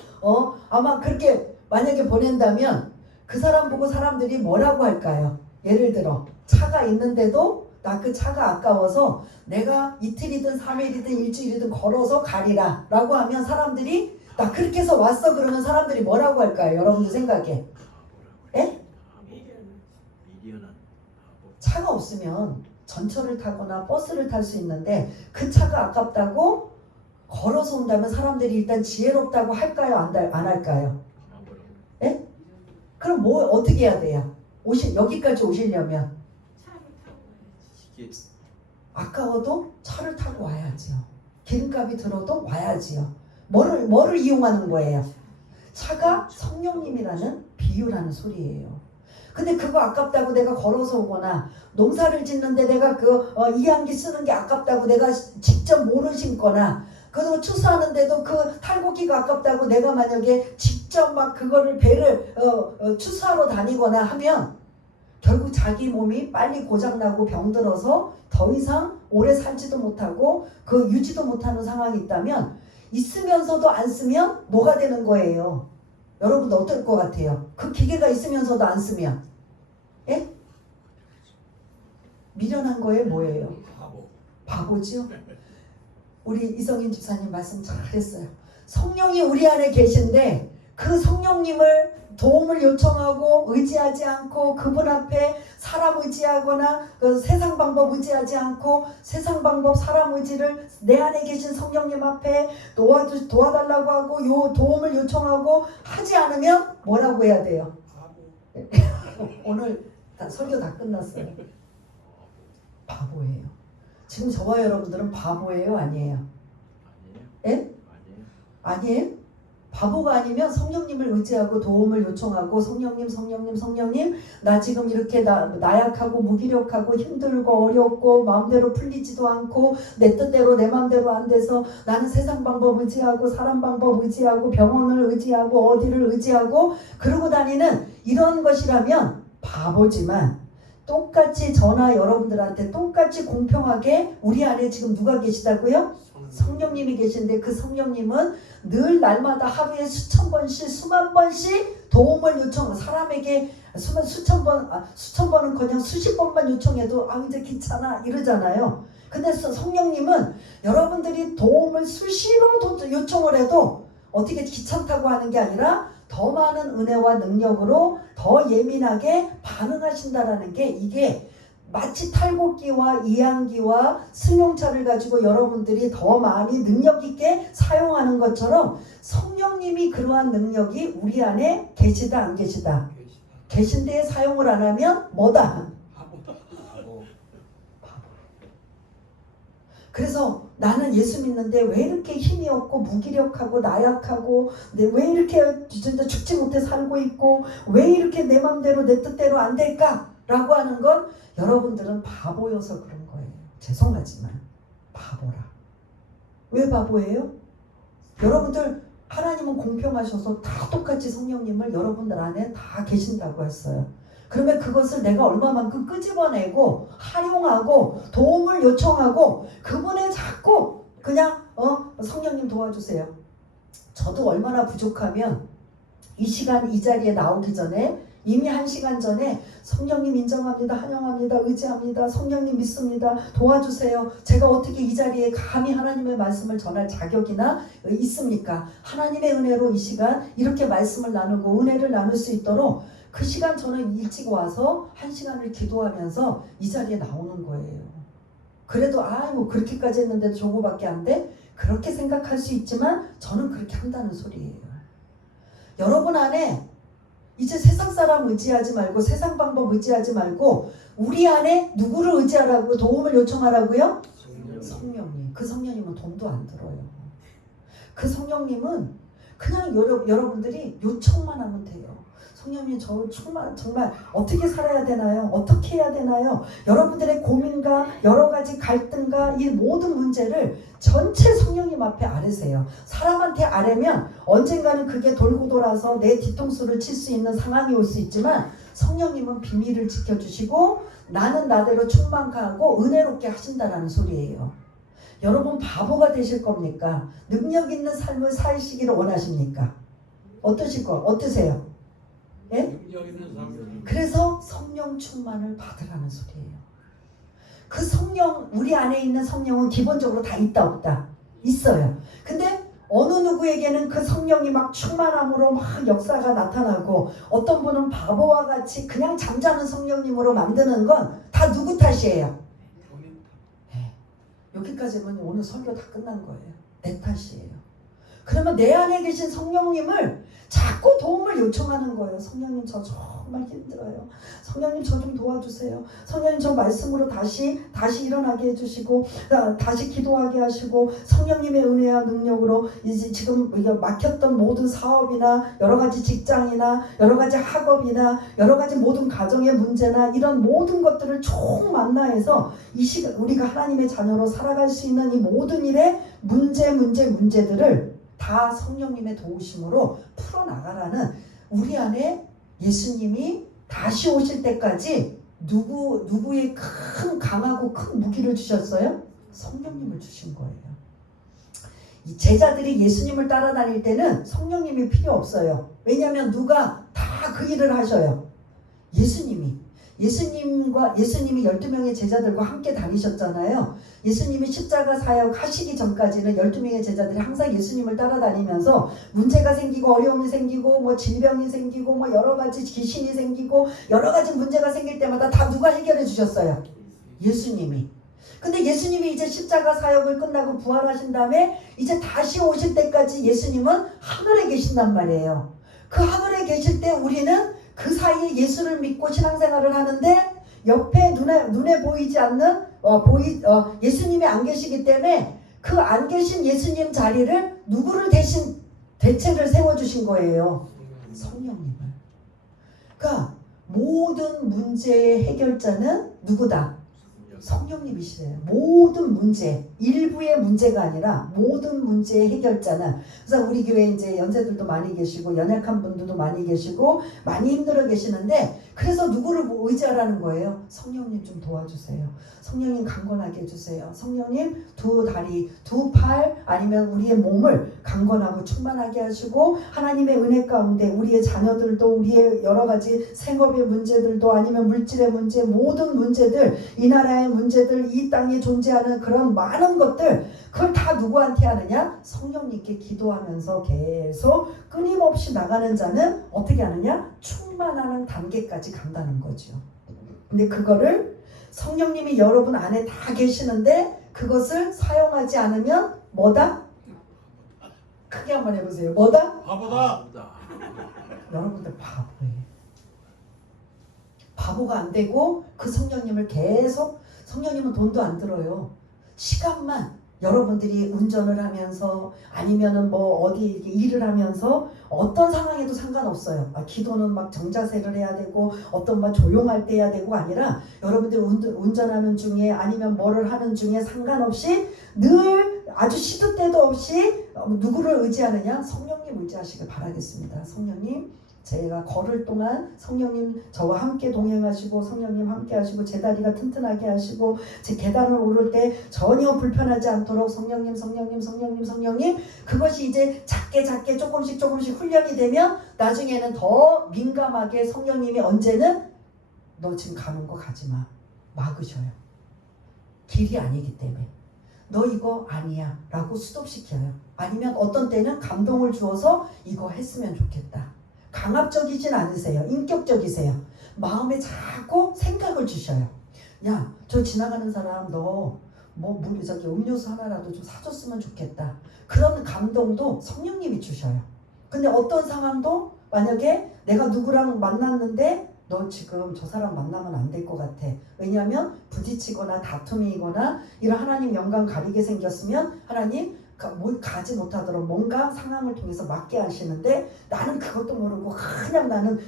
아마 그렇게 만약에 보낸다면 그 사람 보고 사람들이 뭐라고 할까요? 예를 들어 차가 있는데도 나 그 차가 아까워서 내가 이틀이든 3일이든 일주일이든 걸어서 가리라 라고 하면 사람들이 나 그렇게 해서 왔어 그러면 사람들이 뭐라고 할까요? 여러분들 생각에 예? 차가 없으면 전철을 타거나 버스를 탈 수 있는데 그 차가 아깝다고 걸어서 온다면 사람들이 일단 지혜롭다고 할까요? 안 할까요? 예? 그럼 뭐 어떻게 해야 돼요? 여기까지 오시려면 아까워도 차를 타고 와야지요. 기름값이 들어도 와야지요. 뭐를 이용하는 거예요? 차가 성령님이라는 비유라는 소리예요. 근데 그거 아깝다고 내가 걸어서 오거나 농사를 짓는데 내가 이항기 쓰는 게 아깝다고 내가 직접 모를 심거나 그리고 추수하는데도 그 탈곡기가 아깝다고 내가 만약에 직접 막 그거를 배를 추수하러 다니거나 하면 결국 자기 몸이 빨리 고장나고 병들어서 더 이상 오래 살지도 못하고 그 유지도 못하는 상황이 있다면 있으면서도 안 쓰면 뭐가 되는 거예요? 여러분도 어떨 것 같아요? 그 기계가 있으면서도 안 쓰면 예? 미련한 거에 뭐예요? 바보죠? 우리 이성인 집사님 말씀 잘했어요. 성령이 우리 안에 계신데 그 성령님을 도움을 요청하고 의지하지 않고 그분 앞에 사람 의지하거나 그 세상 방법 의지하지 않고 세상 방법 사람 의지를 내 안에 계신 성령님 앞에 도와달라고 하고 도움을 요청하고 하지 않으면 뭐라고 해야 돼요? 오늘 설교 다 끝났어요. 바보예요. 지금 저와 여러분들은 바보예요? 아니에요? 예? 아니에요? 바보가 아니면 성령님을 의지하고 도움을 요청하고 성령님 나 지금 이렇게 나약하고 무기력하고 힘들고 어렵고 마음대로 풀리지도 않고 내 뜻대로 내 마음대로 안 돼서 나는 세상 방법 의지하고 사람 방법 의지하고 병원을 의지하고 어디를 의지하고 그러고 다니는 이런 것이라면 바보지만 똑같이 저나 여러분들한테 똑같이 공평하게 우리 안에 지금 누가 계시다고요? 성령님이 계신데 그 성령님은 늘 날마다 하루에 수천 번씩 수만 번씩 도움을 요청, 사람에게 수천 번은커녕 수십 번만 요청해도 아 이제 귀찮아 이러잖아요. 근데 성령님은 여러분들이 도움을 수시로 요청을 해도 어떻게 귀찮다고 하는 게 아니라 더 많은 은혜와 능력으로 더 예민하게 반응하신다라는 게, 이게 마치 탈곡기와 이항기와 승용차를 가지고 여러분들이 더 많이 능력 있게 사용하는 것처럼 성령님이 그러한 능력이 우리 안에 계시다 안 계시다? 계신데 사용을 안 하면 뭐다? 그래서 나는 예수 믿는데 왜 이렇게 힘이 없고 무기력하고 나약하고 왜 이렇게 진짜 죽지 못해 살고 있고 왜 이렇게 내 맘대로 내 뜻대로 안 될까? 라고 하는 건 여러분들은 바보여서 그런 거예요. 죄송하지만 바보라. 왜 바보예요? 여러분들 하나님은 공평하셔서 다 똑같이 성령님을 여러분들 안에 다 계신다고 했어요. 그러면 그것을 내가 얼마만큼 끄집어내고 활용하고 도움을 요청하고 그분의 자꾸 그냥 성령님 도와주세요. 저도 얼마나 부족하면 이 시간 이 자리에 나오기 전에 이미 1시간 전에 성령님 인정합니다. 환영합니다. 의지합니다. 성령님 믿습니다. 도와주세요. 제가 어떻게 이 자리에 감히 하나님의 말씀을 전할 자격이나 있습니까? 하나님의 은혜로 이 시간 이렇게 말씀을 나누고 은혜를 나눌 수 있도록 그 시간 저는 일찍 와서 1시간을 기도하면서 이 자리에 나오는 거예요. 그래도 뭐 그렇게까지 했는데 저거밖에 안 돼? 그렇게 생각할 수 있지만 저는 그렇게 한다는 소리예요. 여러분 안에 이제 세상 사람 의지하지 말고 세상 방법 의지하지 말고 우리 안에 누구를 의지하라고 도움을 요청하라고요? 성령님. 그 성령님은 돈도 안 들어요. 그 성령님은 그냥 여러분들이 요청만 하면 돼요. 성령님 저 정말 어떻게 살아야 되나요? 어떻게 해야 되나요? 여러분들의 고민과 여러 가지 갈등과 이 모든 문제를 전체 성령님 앞에 아뢰세요. 사람한테 아뢰면 언젠가는 그게 돌고 돌아서 내 뒤통수를 칠 수 있는 상황이 올 수 있지만 성령님은 비밀을 지켜주시고 나는 나대로 충만하고 은혜롭게 하신다라는 소리예요. 여러분 바보가 되실 겁니까? 능력 있는 삶을 사시기를 원하십니까? 어떠세요? 예? 그래서 성령 충만을 받으라는 소리예요. 그 성령, 우리 안에 있는 성령은 기본적으로 다 있다 없다? 있어요. 근데 어느 누구에게는 그 성령이 막 충만함으로 막 역사가 나타나고 어떤 분은 바보와 같이 그냥 잠자는 성령님으로 만드는 건 다 누구 탓이에요? 네. 여기까지면 오늘 설교 다 끝난 거예요. 내 탓이에요. 그러면 내 안에 계신 성령님을 자꾸 도움을 요청하는 거예요. 성령님 저 정말 힘들어요. 성령님 저 좀 도와주세요. 성령님 저 말씀으로 다시 일어나게 해주시고 다시 기도하게 하시고 성령님의 은혜와 능력으로 이제 지금 막혔던 모든 사업이나 여러 가지 직장이나 여러 가지 학업이나 여러 가지 모든 가정의 문제나 이런 모든 것들을 총망라해서 이 시간 우리가 하나님의 자녀로 살아갈 수 있는 이 모든 일의 문제들을 다 성령님의 도우심으로 풀어나가라는, 우리 안에 예수님이 다시 오실 때까지 누구의 큰 강하고 큰 무기를 주셨어요? 성령님을 주신 거예요. 이 제자들이 예수님을 따라다닐 때는 성령님이 필요 없어요. 왜냐하면 누가 다 그 일을 하셔요. 예수님이 12명의 제자들과 함께 다니셨잖아요. 예수님이 십자가 사역 하시기 전까지는 12명의 제자들이 항상 예수님을 따라다니면서 문제가 생기고 어려움이 생기고 뭐 질병이 생기고 뭐 여러 가지 귀신이 생기고 여러 가지 문제가 생길 때마다 다 누가 해결해 주셨어요? 예수님이. 근데 예수님이 이제 십자가 사역을 끝나고 부활하신 다음에 이제 다시 오실 때까지 예수님은 하늘에 계신단 말이에요. 그 하늘에 계실 때 우리는 그 사이에 예수를 믿고 신앙생활을 하는데 옆에 눈에 보이지 않는 예수님이 안 계시기 때문에 그 안 계신 예수님 자리를 누구를 대체를 세워주신 거예요? 성령님을. 그러니까 모든 문제의 해결자는 누구다? 성령님이시래요. 모든 문제, 일부의 문제가 아니라 모든 문제의 해결자는. 그래서 우리 교회에 이제 연세들도 많이 계시고 연약한 분들도 많이 계시고 많이 힘들어 계시는데 그래서 누구를 의지하라는 거예요? 성령님 좀 도와주세요. 성령님 강건하게 해주세요. 성령님 두 다리, 두 팔 아니면 우리의 몸을 강건하고 충만하게 하시고 하나님의 은혜 가운데 우리의 자녀들도 우리의 여러 가지 생업의 문제들도 아니면 물질의 문제 모든 문제들 이 나라의 문제들 이 땅에 존재하는 그런 많은 것들 그걸 다 누구한테 하느냐? 성령님께 기도하면서 계속 끊임없이 나가는 자는 어떻게 하느냐? 충만하는 단계까지 간다는 거죠. 근데 그거를 성령님이 여러분 안에 다 계시는데 그것을 사용하지 않으면 뭐다? 크게 한번 해보세요. 뭐다? 바보다. 여러분들 바보예요. 바보가 안 되고 그 성령님을 계속 성령님은 돈도 안 들어요. 시간만 여러분들이 운전을 하면서 아니면은 뭐 어디 일을 하면서 어떤 상황에도 상관없어요. 기도는 막 정자세를 해야 되고 어떤 막 조용할 때 해야 되고 아니라 여러분들 운전하는 중에 아니면 뭐를 하는 중에 상관없이 늘 아주 시도 때도 없이 누구를 의지하느냐? 성령님 의지하시길 바라겠습니다. 성령님 제가 걸을 동안 성령님 저와 함께 동행하시고 성령님 함께 하시고 제 다리가 튼튼하게 하시고 제 계단을 오를 때 전혀 불편하지 않도록 성령님 그것이 이제 작게 조금씩 훈련이 되면 나중에는 더 민감하게 성령님이 언제는 너 지금 가는 거 가지마 막으셔요. 길이 아니기 때문에 너 이거 아니야 라고 스톱시켜요. 아니면 어떤 때는 감동을 주어서 이거 했으면 좋겠다. 강압적이진 않으세요. 인격적이세요. 마음에 자꾸 생각을 주셔요. 야, 저 지나가는 사람 너 뭐 저기 음료수 하나라도 좀 사줬으면 좋겠다. 그런 감동도 성령님이 주셔요. 근데 어떤 상황도 만약에 내가 누구랑 만났는데 너 지금 저 사람 만나면 안 될 것 같아. 왜냐하면 부딪히거나 다툼이거나 이런 하나님 영광 가리게 생겼으면 하나님 가지 못하도록 뭔가 상황을 통해서 막게 하시는데 나는 그것도 모르고 그냥 나는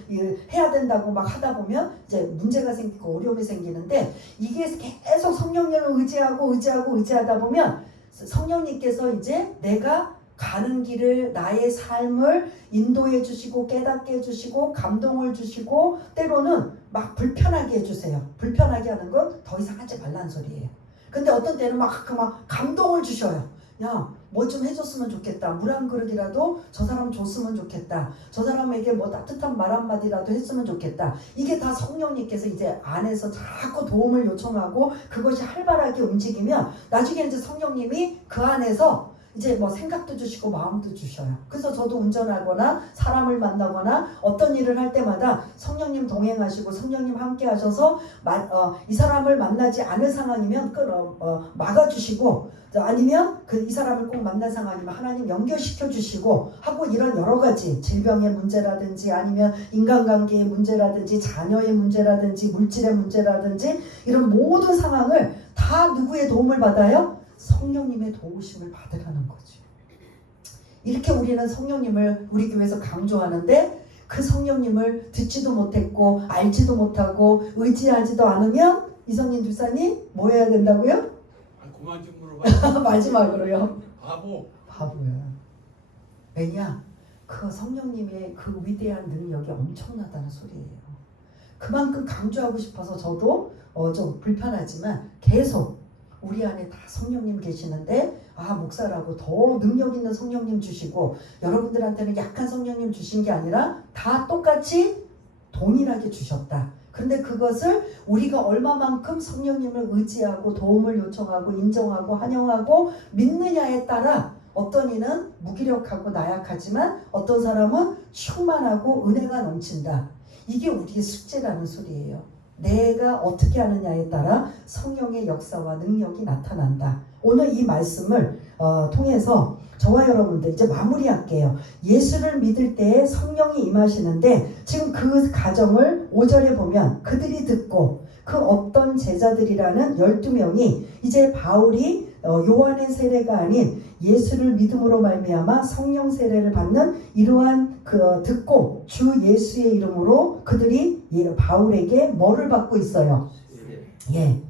해야 된다고 막 하다 보면 이제 문제가 생기고 어려움이 생기는데 이게 계속 성령님을 의지하다 보면 성령님께서 이제 내가 가는 길을 나의 삶을 인도해 주시고 깨닫게 해주시고 감동을 주시고 때로는 막 불편하게 해주세요. 불편하게 하는 건 더 이상 하지 말라는 소리예요. 근데 어떤 때는 막 감동을 주셔요. 야, 뭐 좀 해줬으면 좋겠다. 물 한 그릇이라도 저 사람 줬으면 좋겠다. 저 사람에게 뭐 따뜻한 말 한마디라도 했으면 좋겠다. 이게 다 성령님께서 이제 안에서 자꾸 도움을 요청하고 그것이 활발하게 움직이면 나중에 이제 성령님이 그 안에서 이제 뭐 생각도 주시고 마음도 주셔요. 그래서 저도 운전하거나 사람을 만나거나 어떤 일을 할 때마다 성령님 동행하시고 성령님 함께 하셔서 이 사람을 만나지 않을 상황이면 막아주시고 아니면 이 사람을 꼭 만날 상황이면 하나님 연결시켜 주시고 하고 이런 여러 가지 질병의 문제라든지 아니면 인간관계의 문제라든지 자녀의 문제라든지 물질의 문제라든지 이런 모든 상황을 다 누구의 도움을 받아요? 성령님의 도우심을 받으라는 거죠. 이렇게 우리는 성령님을 우리 교회에서 강조하는데 그 성령님을 듣지도 못했고 알지도 못하고 의지하지도 않으면 이성인 집사님 뭐 해야 된다고요? 그만 좀 물어봐. 마지막으로요. 바보야. 왜냐? 그 성령님의 그 위대한 능력이 엄청나다는 소리예요. 그만큼 강조하고 싶어서 저도 좀 불편하지만 계속 우리 안에 다 성령님 계시는데 목사라고 더 능력 있는 성령님 주시고 여러분들한테는 약한 성령님 주신 게 아니라 다 똑같이 동일하게 주셨다. 그런데 그것을 우리가 얼마만큼 성령님을 의지하고 도움을 요청하고 인정하고 환영하고 믿느냐에 따라 어떤 이는 무기력하고 나약하지만 어떤 사람은 충만하고 은혜가 넘친다. 이게 우리의 숙제라는 소리예요. 내가 어떻게 하느냐에 따라 성령의 역사와 능력이 나타난다. 오늘 이 말씀을 통해서 저와 여러분들 이제 마무리할게요. 예수를 믿을 때에 성령이 임하시는데 지금 그 가정을 5절에 보면 그들이 듣고 그 어떤 제자들이라는 12명이 이제 바울이 요한의 세례가 아닌 예수를 믿음으로 말미암아 성령 세례를 받는 이러한 듣고 주 예수의 이름으로 그들이 바울에게 뭐를 받고 있어요?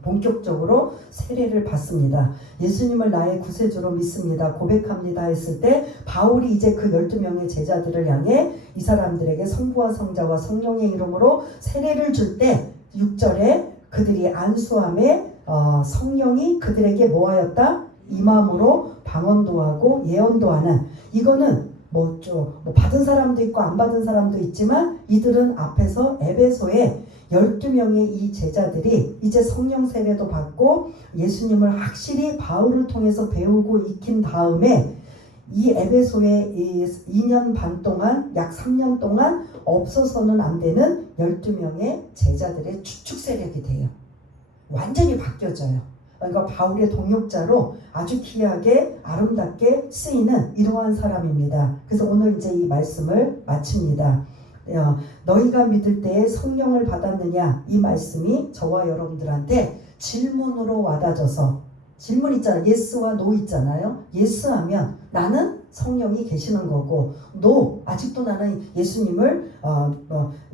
본격적으로 세례를 받습니다. 예수님을 나의 구세주로 믿습니다. 고백합니다 했을 때 바울이 이제 그 12명의 제자들을 향해 이 사람들에게 성부와 성자와 성령의 이름으로 세례를 줄 때 6절에 그들이 안수함에 성령이 그들에게 뭐하였다? 임함으로 방언도 하고 예언도 하는, 이거는 뭐 받은 사람도 있고 안 받은 사람도 있지만 이들은 앞에서 에베소에 12명의 이 제자들이 이제 성령 세례도 받고 예수님을 확실히 바울을 통해서 배우고 익힌 다음에 이 에베소에 2년 반 동안, 약 3년 동안 없어서는 안 되는 12명의 제자들의 추측 세력이 돼요. 완전히 바뀌어져요. 그러니까 바울의 동역자로 아주 귀하게 아름답게 쓰이는 이러한 사람입니다. 그래서 오늘 이제 이 말씀을 마칩니다. 너희가 믿을 때에 성령을 받았느냐, 이 말씀이 저와 여러분들한테 질문으로 와닿아져서, 질문 있잖아요. 예스와 노 있잖아요. 예스 하면 나는 성령이 계시는 거고, 노 아직도 나는 예수님을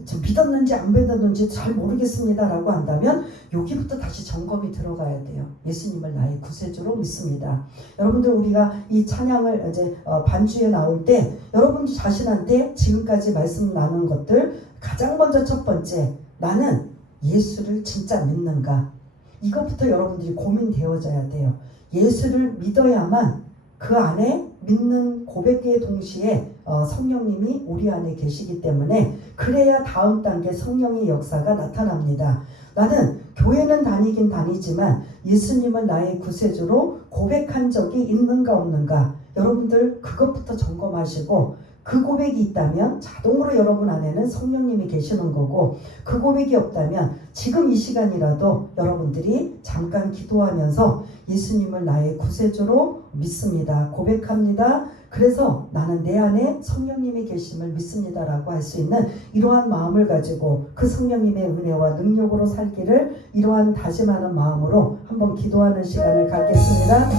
좀 믿었는지 안 믿었는지 잘 모르겠습니다 라고 한다면 여기부터 다시 점검이 들어가야 돼요. 예수님을 나의 구세주로 믿습니다. 여러분들, 우리가 이 찬양을 이제 반주에 나올 때 여러분 자신한테 지금까지 말씀 나눈 것들, 가장 먼저 첫 번째, 나는 예수를 진짜 믿는가, 이것부터 여러분들이 고민되어져야 돼요. 예수를 믿어야만 그 안에 믿는 고백의 동시에 성령님이 우리 안에 계시기 때문에, 그래야 다음 단계 성령의 역사가 나타납니다. 나는 교회는 다니긴 다니지만 예수님은 나의 구세주로 고백한 적이 있는가 없는가, 여러분들 그것부터 점검하시고, 그 고백이 있다면 자동으로 여러분 안에는 성령님이 계시는 거고, 그 고백이 없다면 지금 이 시간이라도 여러분들이 잠깐 기도하면서 예수님을 나의 구세주로 믿습니다, 고백합니다, 그래서 나는 내 안에 성령님이 계심을 믿습니다 라고 할 수 있는 이러한 마음을 가지고 그 성령님의 은혜와 능력으로 살기를, 이러한 다짐하는 마음으로 한번 기도하는 시간을 갖겠습니다.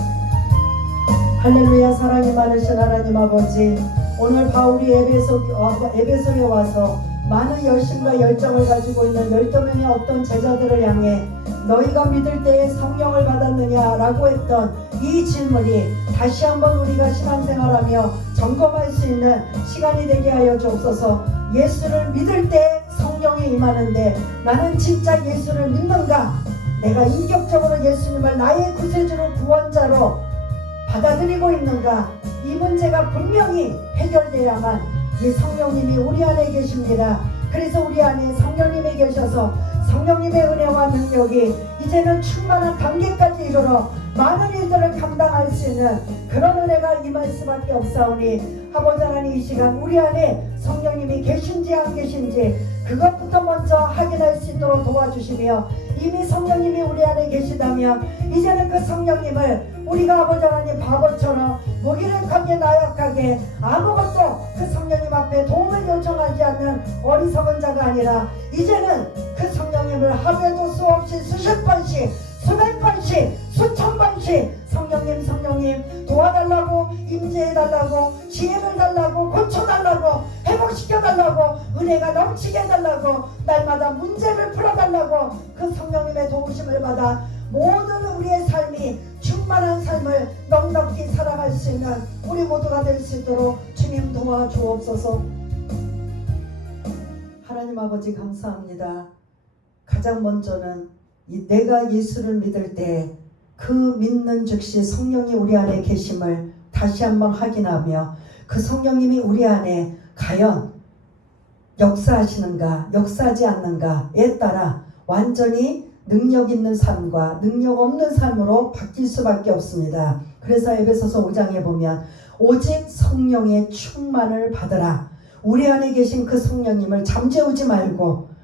할렐루야. 사랑이 많으신 하나님 아버지, 오늘 바울이 에베소에 와서 많은 열심과 열정을 가지고 있는 12명의 어떤 제자들을 향해 너희가 믿을 때에 성령을 받았느냐 라고 했던 이 질문이 다시 한번 우리가 신앙생활하며 점검할 수 있는 시간이 되게 하여 주옵소서. 예수를 믿을 때 성령이 임하는데 나는 진짜 예수를 믿는가, 내가 인격적으로 예수님을 나의 구세주로 구원자로 받아들이고 있는가, 이 문제가 분명히 해결돼야만 이 성령님이 우리 안에 계십니다. 그래서 우리 안에 성령님이 계셔서 성령님의 은혜와 능력이 이제는 충만한 단계까지 이르러 많은 일들을 감당할 수 있는 그런 은혜가 임할 수밖에 없사오니, 아버지 하나님, 이 시간 우리 안에 성령님이 계신지 안 계신지 그것부터 먼저 확인할 수 있도록 도와주시며, 이미 성령님이 우리 안에 계시다면 이제는 그 성령님을 우리가 아버지 하나님 바보처럼 무기력하게 나약하게 아무것도 그 성령님 앞에 도움을 요청하지 않는 어리석은 자가 아니라, 이제는 그 성령님을 하루에도 수없이 수십 번씩 수백 번씩 수천 번씩 성령님 도와달라고, 임재해달라고, 지혜를 달라고, 고쳐달라고, 회복시켜달라고, 은혜가 넘치게 해달라고, 날마다 문제를 풀어달라고 그 성령님의 도우심을 받아 모든 우리의 삶이 충만한 삶을 넉넉히 살아갈 수 있는 우리 모두가 될 수 있도록 주님 도와주옵소서. 하나님 아버지, 감사합니다. 가장 먼저는 내가 예수를 믿을 때 그 믿는 즉시 성령이 우리 안에 계심을 다시 한번 확인하며, 그 성령님이 우리 안에 과연 역사하시는가 역사하지 않는가에 따라 완전히 능력 있는 삶과 능력 없는 삶으로 바뀔 수밖에 없습니다. 그래서 에베소서 5장에 보면 오직 성령의 충만을 받으라, 우리 안에 계신 그 성령님을 잠재우지 말고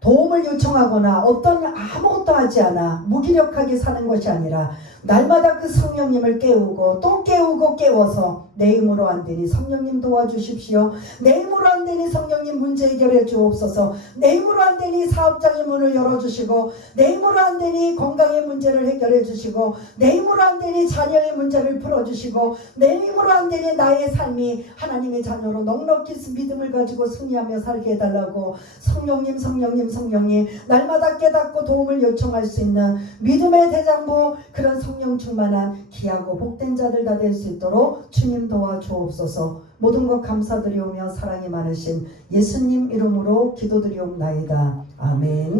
도움을 요청하거나 어떤 아무것도 하지 않아 무기력하게 사는 것이 아니라 날마다 그 성령님을 깨우고 또 깨우고 깨워서 내 힘으로 안 되니 성령님 도와주십시오. 내 힘으로 안 되니 성령님 문제 해결해 주옵소서. 내 힘으로 안 되니 사업장의 문을 열어주시고, 내 힘으로 안 되니 건강의 문제를 해결해 주시고, 내 힘으로 안 되니 자녀의 문제를 풀어주시고, 내 힘으로 안 되니 나의 삶이 하나님의 자녀로 넉넉히 믿음을 가지고 승리하며 살게 해달라고 성령님 성령님 성령님 날마다 깨닫고 도움을 요청할 수 있는 믿음의 대장부, 그런 성령 충만한 귀하고 복된 자들 다 될 수 있도록 주님 도와주옵소서. 모든 것 감사드리오며 사랑이 많으신 예수님 이름으로 기도드리옵나이다. 아멘.